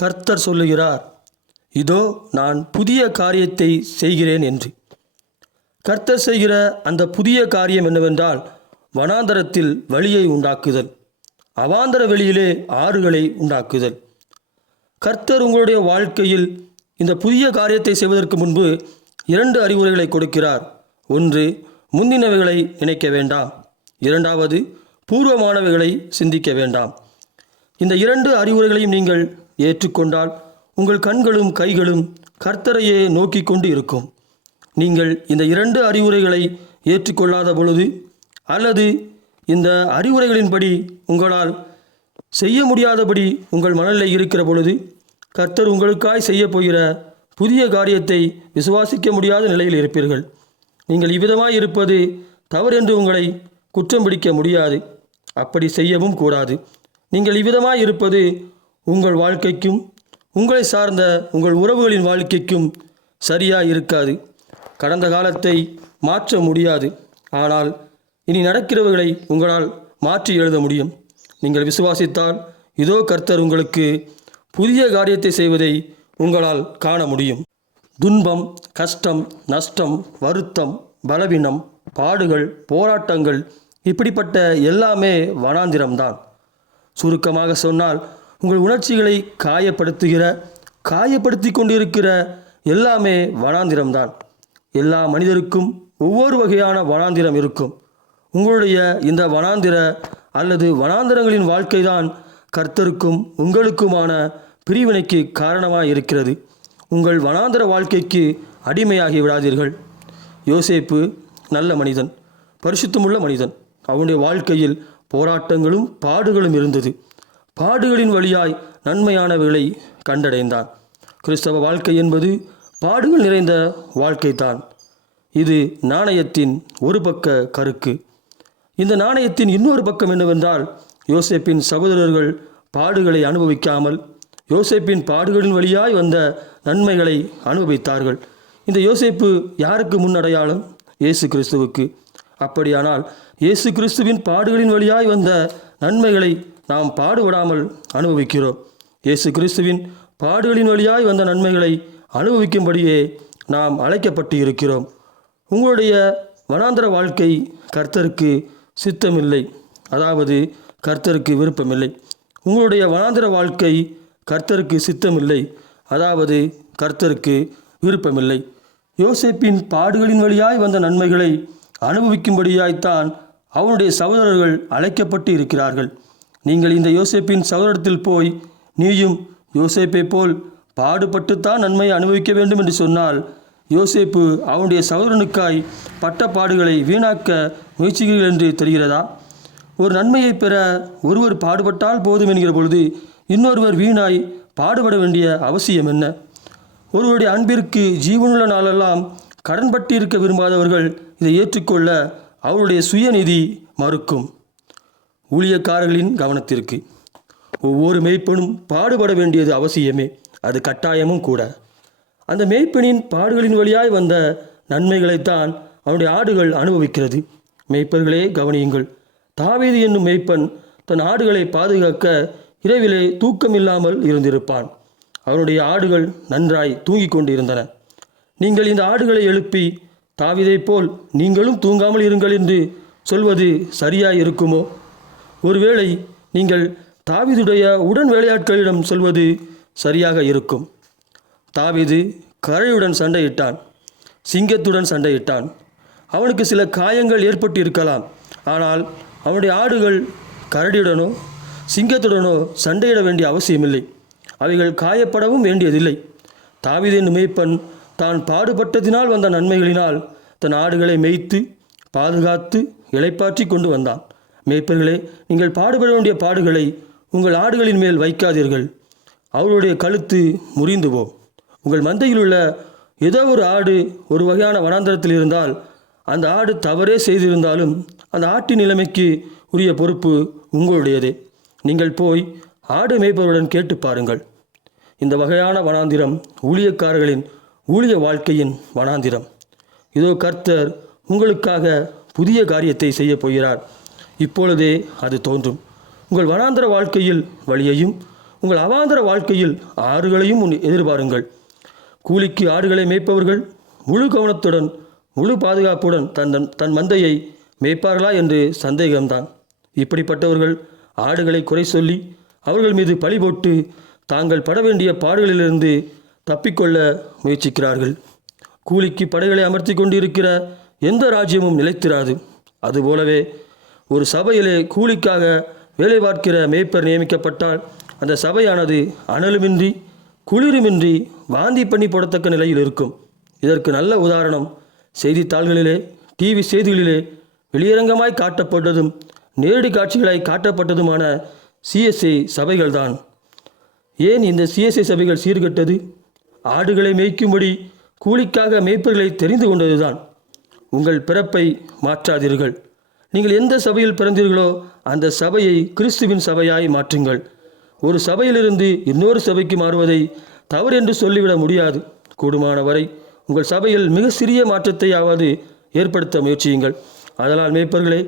கர்த்தர் சொல்லுகிறார் இதோ நான் புதிய காரியத்தை செய்கிறேன் என்று. கர்த்தர் செய்கிற அந்த புதிய காரியம் என்னவென்றால் வனாந்தரத்தில் வழியை உண்டாக்குதல் அவாந்தர வெளியிலே ஆறுகளை உண்டாக்குதல். கர்த்தர் உங்களுடைய வாழ்க்கையில் இந்த புதிய காரியத்தை செய்வதற்கு முன்பு இரண்டு அறிவுரைகளை கொடுக்கிறார். ஒன்று முந்தினவைகளை நினைக்க வேண்டாம். இரண்டாவது பூர்வமானவைகளை சிந்திக்க வேண்டாம். இந்த இரண்டு அறிவுரைகளையும் நீங்கள் ஏற்றுக்கொண்டால் உங்கள் கண்களும் கைகளும் கர்த்தரையே நோக்கி கொண்டு இருக்கும் நீங்கள் இந்த இரண்டு அறிவுரைகளை ஏற்றுக்கொள்ளாத பொழுது அல்லது இந்த அறிவுரைகளின்படி உங்களால் செய்ய முடியாதபடி உங்கள் மனநிலை இருக்கிற பொழுது கர்த்தர் உங்களுக்காய் செய்ய போகிற புதிய காரியத்தை விசுவாசிக்க முடியாத நிலையில் இருப்பீர்கள். நீங்கள் இவ்விதமாய் இருப்பது தவறென்று உங்களை குற்றம் பிடிக்க முடியாது. அப்படி செய்யவும் கூடாது. நீங்கள் இவ்விதமாய் இருப்பது உங்கள் வாழ்க்கைக்கும் உங்களை சார்ந்த உங்கள் உறவுகளின் வாழ்க்கைக்கும் சரியாக இருக்காது. கடந்த காலத்தை மாற்ற முடியாது. ஆனால் இனி நடக்கிறவர்களை உங்களால் மாற்றி எழுத முடியும். நீங்கள் விசுவாசித்தால் இதோ கர்த்தர் உங்களுக்கு புதிய காரியத்தை செய்வதை உங்களால் காண முடியும். துன்பம் கஷ்டம் நஷ்டம் வருத்தம் பலவீனம் பாடுகள் போராட்டங்கள் இப்படிப்பட்ட எல்லாமே வனாந்திரம்தான். சுருக்கமாக சொன்னால் உங்கள் உணர்ச்சிகளை காயப்படுத்துகிற காயப்படுத்தி கொண்டிருக்கிற எல்லாமே வனாந்திரம்தான். எல்லா மனிதருக்கும் ஒவ்வொரு வகையான வனாந்திரம் இருக்கும். உங்களுடைய இந்த வனாந்திர அல்லது வனாந்திரங்களின் வாழ்க்கைதான் கர்த்தருக்கும் உங்களுக்குமான பிரிவினைக்கு காரணமாக இருக்கிறது உங்கள் வனாந்திர வாழ்க்கைக்கு அடிமையாகி விடாதீர்கள். யோசேப்பு நல்ல மனிதன் பரிசுத்தமுள்ள மனிதன். அவனுடைய வாழ்க்கையில் போராட்டங்களும் பாடுகளும் இருந்தது. பாடுகளின் வழியாய் நன்மையானவைகளை கண்டடைந்தான். கிறிஸ்தவ வாழ்க்கை என்பது பாடுகள் நிறைந்த வாழ்க்கைதான். இது நாணயத்தின் ஒரு பக்க கருக்கு. இந்த நாணயத்தின் இன்னொரு பக்கம் என்னவென்றால் யோசேப்பின் சகோதரர்கள் பாடுகளை அனுபவிக்காமல் யோசேப்பின் பாடுகளின் வழியாய் வந்த நன்மைகளை அனுபவித்தார்கள். இந்த யோசேப்பு யாருக்கு முன்னடையாளம்? இயேசு கிறிஸ்துவுக்கு. அப்படியானால் இயேசு கிறிஸ்துவின் பாடுகளின் வழியாய் வந்த நன்மைகளை நாம் பாடுபடாமல் அனுபவிக்கிறோம். இயேசு கிறிஸ்துவின் பாடுகளின் வழியாய் வந்த நன்மைகளை அனுபவிக்கும்படியே நாம் அழைக்கப்பட்டு இருக்கிறோம் உங்களுடைய வனாந்தர வாழ்க்கை கர்த்தருக்கு சித்தமில்லை. அதாவது கர்த்தருக்கு விருப்பமில்லை. உங்களுடைய வனாந்தர வாழ்க்கை கர்த்தருக்கு சித்தமில்லை. அதாவது கர்த்தருக்கு விருப்பமில்லை. யோசேப்பின் பாடுகளின் வழியாய் வந்த நன்மைகளை அனுபவிக்கும்படியாய்த்தான் அவனுடைய சகோதரர்கள் அழைக்கப்பட்டு இருக்கிறார்கள் நீங்கள் இந்த யோசேப்பின் சகோதரத்தில் போய் நீயும் யோசேப்பை போல் பாடுபட்டுத்தான் நன்மையை அனுபவிக்க வேண்டும் என்று சொன்னால் யோசேப்பு அவனுடைய சகோதரனுக்காய் பட்ட பாடுகளை வீணாக்க முயற்சிகள் என்று தெரிகிறதா? ஒரு நன்மையை பெற ஒருவர் பாடுபட்டால் போதும் என்கிற பொழுது இன்னொருவர் வீணாய் பாடுபட வேண்டிய அவசியம் என்ன? ஒருவருடைய அன்பிற்கு ஜீவனுள்ள நாளெல்லாம் கடன்பட்டு இருக்க விரும்பாதவர்கள் இதை ஏற்றுக்கொள்ள அவருடைய சுயநிதி மறுக்கும். ஊழியக்காரர்களின் கவனத்திற்கு. ஒவ்வொரு மெய்ப்பனும் பாடுபட வேண்டியது அவசியமே அது கட்டாயமும் கூட. அந்த மெய்ப்பெனின் பாடுகளின் வழியாய் வந்த நன்மைகளைத்தான் அவனுடைய ஆடுகள் அனுபவிக்கிறது. மெய்ப்பர்களே கவனியுங்கள். தாவீது என்னும் மெய்ப்பன் தன் ஆடுகளை பாதுகாக்க இரவிலே தூக்கமில்லாமல் இருந்திருப்பான். அவனுடைய ஆடுகள் நன்றாய் தூங்கிக் கொண்டிருந்தன. நீங்கள் இந்த ஆடுகளை எழுப்பி தாவீதைப் போல் நீங்களும் தூங்காமல் இருங்கள் என்று சொல்வது சரியாய் இருக்குமோ ஒருவேளை நீங்கள் தாவிதுடைய உடன் வேலையாட்களிடம் சொல்வது சரியாக இருக்கும். தாவிது கரையுடன் சண்டையிட்டான் சிங்கத்துடன் சண்டையிட்டான். அவனுக்கு சில காயங்கள் ஏற்பட்டு இருக்கலாம் ஆனால் அவனுடைய ஆடுகள் கரடியுடனோ சிங்கத்துடனோ சண்டையிட வேண்டிய அவசியமில்லை. அவைகள் காயப்படவும் வேண்டியதில்லை. தாவீது மேய்ப்பன் தான் பாடுபட்டதினால் வந்த நன்மைகளினால் தன் ஆடுகளை மேய்த்து பாதுகாத்து இளைப்பாற்றி கொண்டு வந்தான். மேய்ப்பர்களே நீங்கள் பாடுபட வேண்டிய பாடுகளை உங்கள் ஆடுகளின் மேல் வைக்காதீர்கள். அவளுடைய கழுத்து முறிந்து போம் உங்கள் மந்தையில் உள்ள ஏதோ ஒரு ஆடு ஒரு வகையான வனாந்தரத்தில் இருந்தால் அந்த ஆடு தவறே செய்திருந்தாலும் அந்த ஆட்டின் நிலைமைக்கு உரிய பொறுப்பு உங்களுடையதே. நீங்கள் போய் ஆடு மேய்ப்பவருடன் கேட்டு பாருங்கள். இந்த வகையான வனாந்திரம் ஊழியக்காரர்களின் ஊழிய வாழ்க்கையின் வனாந்திரம். இதோ கர்த்தர் உங்களுக்காக புதிய காரியத்தை செய்யப் போகிறார். இப்பொழுதே அது தோன்றும். உங்கள் வனாந்தர வாழ்க்கையில் வழியையும் உங்கள் அவாந்தர வாழ்க்கையில் ஆறுகளையும் எதிர்பாருங்கள். கூலிக்கு ஆடுகளை மேய்ப்பவர்கள் முழு கவனத்துடன் முழு பாதுகாப்புடன் தன் தன் தன் மந்தையை மேய்ப்பார்களா என்று சந்தேகம்தான். இப்படிப்பட்டவர்கள் ஆடுகளை குறை சொல்லி அவர்கள் மீது பழி போட்டு தாங்கள் பட வேண்டிய பாடுகளிலிருந்து தப்பிக்கொள்ள முயற்சிக்கிறார்கள். கூலிக்கு படைகளை அமர்த்தி கொண்டிருக்கிற எந்த ராஜ்யமும் நிலைத்திராது. அதுபோலவே ஒரு சபையிலே கூலிக்காக வேலை பார்க்கிற மேய்ப்பர் நியமிக்கப்பட்டால் அந்த சபையானது அனலுமின்றி குளிருமின்றி வாந்தி பண்ணி போடத்தக்க நிலையில் இருக்கும். இதற்கு நல்ல உதாரணம் செய்தித்தாள்களிலே டிவி செய்திகளிலே வெளியரங்கமாய் காட்டப்பட்டதும் நேரடி காட்சிகளாய் காட்டப்பட்டதுமான சிஎஸ்ஐ சபைகள்தான். ஏன் இந்த சிஎஸ்ஐ சபைகள் சீர்கெட்டது? ஆடுகளை மேய்க்கும்படி கூலிக்காக மேய்ப்பர்களை தெரிந்து கொண்டதுதான். உங்கள் பிறப்பை மாற்றாதீர்கள். நீங்கள் எந்த சபையில் பிறந்தீர்களோ அந்த சபையை கிறிஸ்துவின் சபையாய் மாற்றுங்கள். ஒரு சபையிலிருந்து இன்னொரு சபைக்கு மாறுவதை தவறு என்று சொல்லிவிட முடியாது. கூடுமான வரை உங்கள் சபையில் மிக சிறிய மாற்றத்தையாவது ஏற்படுத்த முயற்சியுங்கள். அதனால் மேய்ப்பர்களே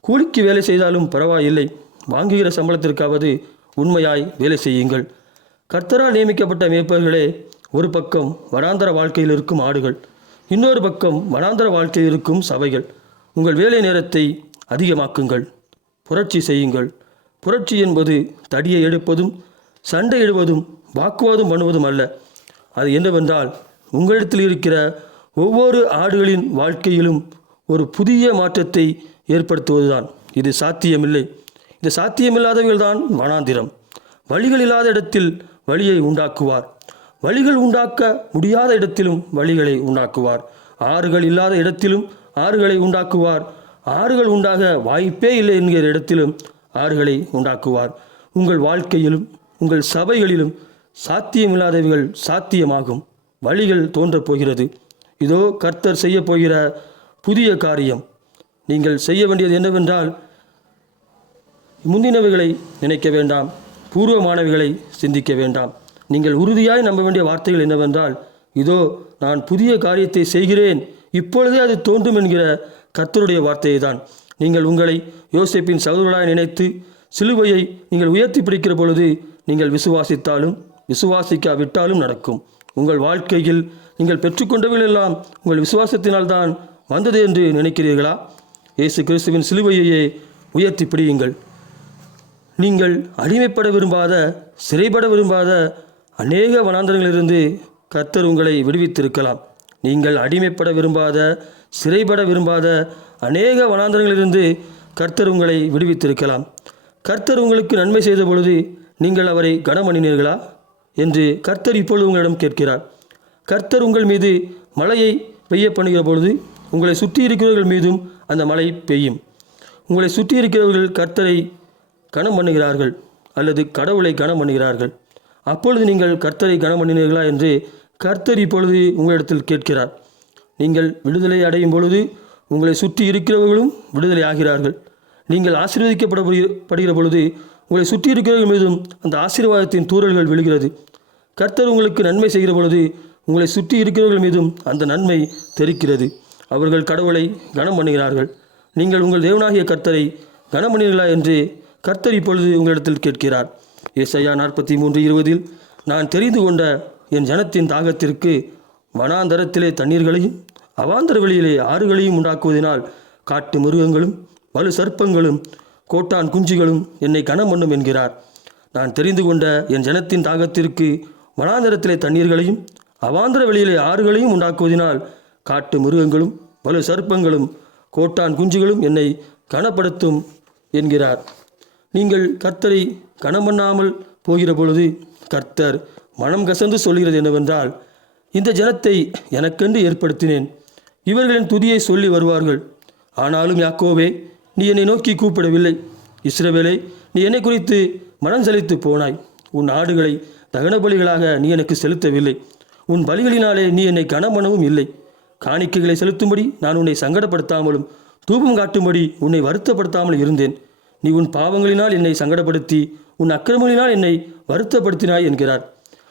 கூலிக்கு வேலை செய்தாலும் பரவாயில்லை. வாங்குகிற சம்பளத்திற்காவது உண்மையாய் வேலை செய்யுங்கள். கர்த்தரால் நியமிக்கப்பட்ட மேய்ப்பர்களே ஒரு பக்கம் வனாந்தர வாழ்க்கையில் இருக்கும் ஆடுகள் இன்னொரு பக்கம் வனாந்தர வாழ்க்கையில் இருக்கும் சபைகள். உங்கள் வேலை நேரத்தை அதிகமாக்குங்கள். புரட்சி செய்யுங்கள். புரட்சி என்பது தடியை எடுப்பதும் சண்டை இடுவதும் வாக்குவாதம் பண்ணுவதும் அல்ல. அது என்னவென்றால் உங்களிடத்தில் இருக்கிற ஒவ்வொரு ஆடுகளின் வாழ்க்கையிலும் ஒரு புதிய மாற்றத்தை ஏற்படுத்துவதுதான். இது சாத்தியமில்லை. இந்த சாத்தியமில்லாதவர்கள்தான் வனாந்திரம். வழிகள் இல்லாத இடத்தில் வழியை உண்டாக்குவார். வழிகள் உண்டாக்க முடியாத இடத்திலும் வழிகளை உண்டாக்குவார். ஆறுகள் இல்லாத இடத்திலும் ஆறுகளை உண்டாக்குவார். ஆறுகள் உண்டாக வாய்ப்பே இல்லை என்கிற இடத்திலும் ஆறுகளை உண்டாக்குவார். உங்கள் வாழ்க்கையிலும் உங்கள் சபைகளிலும் சாத்தியமில்லாதவைகள் சாத்தியமாகும். வழிகள் தோன்றப் போகிறது. இதோ கர்த்தர் செய்ய போகிற புதிய காரியம். நீங்கள் செய்ய வேண்டியது என்னவென்றால் முந்தினவைகளை நினைக்க வேண்டாம். பூர்வமானவைகளை சிந்திக்க வேண்டாம். நீங்கள் உறுதியாய் நம்ப வேண்டிய வார்த்தைகள் என்னவென்றால் இதோ நான் புதிய காரியத்தை செய்கிறேன். இப்பொழுதே அது தோன்றும் என்கிற கர்த்தருடைய வார்த்தையை தான் நீங்கள் உங்களை யோசிப்பின் சகோதரர்களாய் நினைத்து சிலுவையை நீங்கள் உயர்த்தி பிடிக்கிற பொழுது நீங்கள் விசுவாசித்தாலும் விசுவாசிக்காவிட்டாலும் நடக்கும். உங்கள் வாழ்க்கையில் நீங்கள் பெற்றுக்கொண்டவைகளெல்லாம் உங்கள் விசுவாசத்தினால்தான் வந்தது என்று நினைக்கிறீர்களா? இயேசு கிறிஸ்துவின் சிலுவையையே உயர்த்தி பிடியுங்கள். நீங்கள் அடிமைப்பட விரும்பாத சிறைப்பட விரும்பாத அநேக வனாந்தரங்களிலிருந்து கர்த்தர் உங்களை விடுவித்திருக்கலாம். நீங்கள் அடிமைப்பட விரும்பாத சிறைப்பட விரும்பாத அநேக வனாந்தரங்களிலிருந்து கர்த்தர் உங்களை விடுவித்திருக்கலாம். கர்த்தர் உங்களுக்கு நன்மை செய்த பொழுது நீங்கள் அவரை கனமணினீர்களா? என்று கர்த்தர் இப்பொழுது உங்களிடம் கேட்கிறார். கர்த்தர் உங்கள் மீது மழையை பெய்ய பண்ணுகிற பொழுது உங்களை சுற்றி இருக்கிறவர்கள் மீதும் அந்த மழை பெய்யும். உங்களை சுற்றி இருக்கிறவர்கள் கர்த்தரை கனம் பண்ணுகிறார்கள் அல்லது கடவுளை கனம் பண்ணுகிறார்கள். அப்பொழுது நீங்கள் கர்த்தரை கனம் பண்ணினீர்களா? என்று கர்த்தர் இப்பொழுது உங்களிடத்தில் கேட்கிறார். நீங்கள் விடுதலை அடையும் பொழுது உங்களை சுற்றி இருக்கிறவர்களும் விடுதலை ஆகிறார்கள். நீங்கள் ஆசீர்வதிக்கப்பட படுகிற பொழுது உங்களை சுற்றி இருக்கிறவர்கள் மீதும் அந்த ஆசீர்வாதத்தின் தூறல்கள் விழுகிறது. கர்த்தர் உங்களுக்கு நன்மை செய்கிற பொழுது உங்களை சுற்றி இருக்கிறவர்கள் மீதும் அந்த நன்மை தெரிக்கிறது. அவர்கள் கடவுளை கனம் பண்ணுகிறார்கள். நீங்கள் உங்கள் தேவனாகிய கர்த்தரை கனம் பண்ணீர்களா என்று கர்த்தர் இப்பொழுது உங்களிடத்தில் கேட்கிறார். ஏசையா நாற்பத்தி மூன்று இருபதில் நான் தெரிந்து கொண்ட என் ஜனத்தின் தாகத்திற்கு வனாந்தரத்திலே தண்ணீர்களையும் அவாந்தர வெளியிலே ஆறுகளையும் உண்டாக்குவதனால் காட்டு மிருகங்களும் வலு சர்ப்பங்களும் கோட்டான் குஞ்சுகளும் என்னை கனம் பண்ணும் என்கிறார். நான் தெரிந்து கொண்ட என் ஜனத்தின் தாகத்திற்கு வனாந்தரத்திலே தண்ணீர்களையும் அவாந்தர வெளியிலே ஆறுகளையும் உண்டாக்குவதினால் காட்டு மிருகங்களும் வலு சர்ப்பங்களும் கோட்டான் குஞ்சுகளும் என்னை கனப்படுத்தும் என்கிறார். நீங்கள் கர்த்தரை கனமண்ணாமல் போகிற பொழுது கர்த்தர் மனம் கசந்து சொல்கிறது என்னவென்றால் இந்த ஜனத்தை எனக்கென்று ஏற்படுத்தினேன். இவர்களின் துதியை சொல்லி வருவார்கள். ஆனாலும் யாக்கோவே நீ என்னை நோக்கி கூப்பிடவில்லை. இஸ்ரவேலை நீ என்னை குறித்து மனம் செலுத்து போனாய். உன் ஆடுகளை தகன பலிகளாக நீ எனக்கு செலுத்தவில்லை. உன் பலிகளினாலே நீ என்னை கனமனவும் இல்லை. காணிக்கைகளை செலுத்தும்படி நான் உன்னை சங்கடப்படுத்தாமலும் தூபம் காட்டும்படி உன்னை வருத்தப்படுத்தாமல் இருந்தேன். நீ உன் பாவங்களினால் என்னை சங்கடப்படுத்தி உன் அக்கிரமங்களினால் என்னை வருத்தப்படுத்தினாய் என்கிறார்.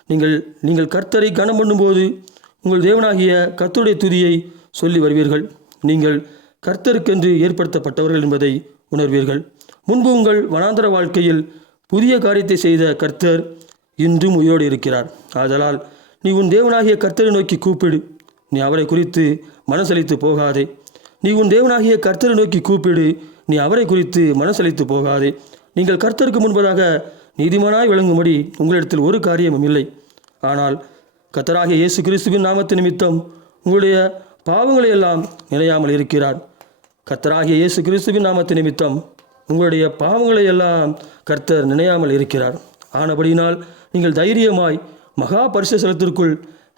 நீங்கள் நீங்கள் கர்த்தரை கனம் பண்ணும்போது உங்கள் தேவனாகிய கர்த்தருடைய துதியை சொல்லி வருவீர்கள். நீங்கள் கர்த்தருக்கென்று ஏற்படுத்தப்பட்டவர்கள் என்பதை உணர்வீர்கள். முன்பு உங்கள் வனாந்தர வாழ்க்கையில் புதிய காரியத்தை செய்த கர்த்தர் இன்றும் உயிரோடு இருக்கிறார். ஆதலால் நீ உன் தேவனாகிய கர்த்தரை நோக்கி கூப்பிடு. நீ அவரை குறித்து மனசளித்து போகாதே. நீ உன் தேவனாகிய கர்த்தரை நோக்கி கூப்பிடு. நீ அவரை குறித்து மனசளித்து போகாதே. நீங்கள் கர்த்தருக்கு முன்பதாக நீதிமானாய் விளங்கும்படி உங்களிடத்தில் ஒரு காரியமும் இல்லை. ஆனால் கத்தராகிய இயேசு கிறிஸ்துவின் நாமத்து நிமித்தம் உங்களுடைய பாவங்களை எல்லாம் நினையாமல் இருக்கிறார். கத்தராகிய இயேசு கிறிஸ்துவின் நாமத்து நிமித்தம் உங்களுடைய பாவங்களை எல்லாம் கர்த்தர் நினையாமல் இருக்கிறார். ஆனபடியினால் நீங்கள் தைரியமாய் மகா பரிசுத்தலத்திற்குள்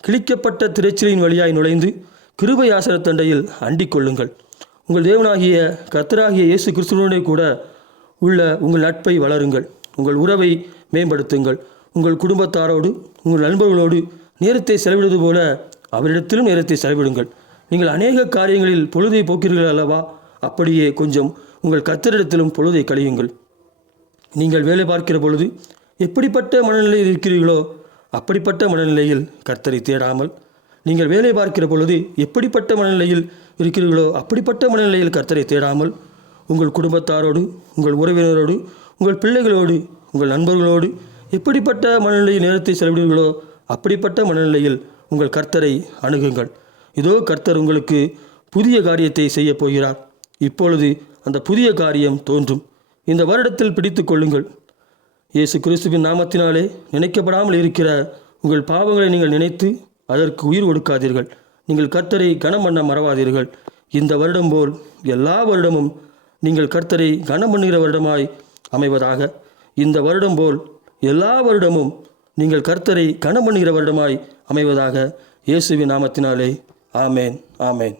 கிழிக்கப்பட்ட திரைச்சிலின் வழியாய் நுழைந்து கிருபை ஆசனத்தண்டையில் அண்டிக் கொள்ளுங்கள். உங்கள் தேவனாகிய கத்தராகிய இயேசு கிறிஸ்துவனுடைய கூட உள்ள உங்கள் நட்பை வளருங்கள். உங்கள் உறவை மேம்படுத்துங்கள். உங்கள் குடும்பத்தாரோடு உங்கள் நண்பர்களோடு நேரத்தை செலவிடுவது போல அவரிடத்திலும் நேரத்தை செலவிடுங்கள். நீங்கள் அநேக காரியங்களில் பொழுதை போக்கிறீர்கள் அல்லவா? அப்படியே கொஞ்சம் உங்கள் கத்தரிடத்திலும் பொழுதை கழியுங்கள். நீங்கள் வேலை பார்க்கிற பொழுது எப்படிப்பட்ட மனநிலையில் இருக்கிறீர்களோ அப்படிப்பட்ட மனநிலையில் கர்த்தரை தேடாமல் நீங்கள் வேலை பார்க்கிற பொழுது எப்படிப்பட்ட மனநிலையில் இருக்கிறீர்களோ அப்படிப்பட்ட மனநிலையில் கர்த்தரை தேடாமல் உங்கள் குடும்பத்தாரோடு உங்கள் உறவினரோடு உங்கள் பிள்ளைகளோடு உங்கள் நண்பர்களோடு எப்படிப்பட்ட மனநிலையில் நேரத்தை செலவிடுவீர்களோ அப்படிப்பட்ட மனநிலையில் உங்கள் கர்த்தரை அணுகுங்கள். இதோ கர்த்தர் உங்களுக்கு புதிய காரியத்தை செய்யப் போகிறார். இப்பொழுது அந்த புதிய காரியம் தோன்றும். இந்த வருடத்தில் பிடித்து கொள்ளுங்கள். இயேசு கிறிஸ்துவின் நாமத்தினாலே நினைக்கப்படாமல் இருக்கிற உங்கள் பாவங்களை நீங்கள் நினைத்து அதற்கு உயிர் கொடுக்காதீர்கள். நீங்கள் கர்த்தரை கனம் பண்ண மறவாதீர்கள். இந்த வருடம் போல் எல்லா வருடமும் நீங்கள் கர்த்தரை கனம் பண்ணுகிற வருடமாய் அமைவதாக இந்த வருடம் போல் எல்லா வருடமும் நீங்கள் கர்த்தரை கனம் பண்ணுகிற வருடமாய் அமைவதாக இயேசுவின் நாமத்தினாலே. ஆமேன் ஆமேன்.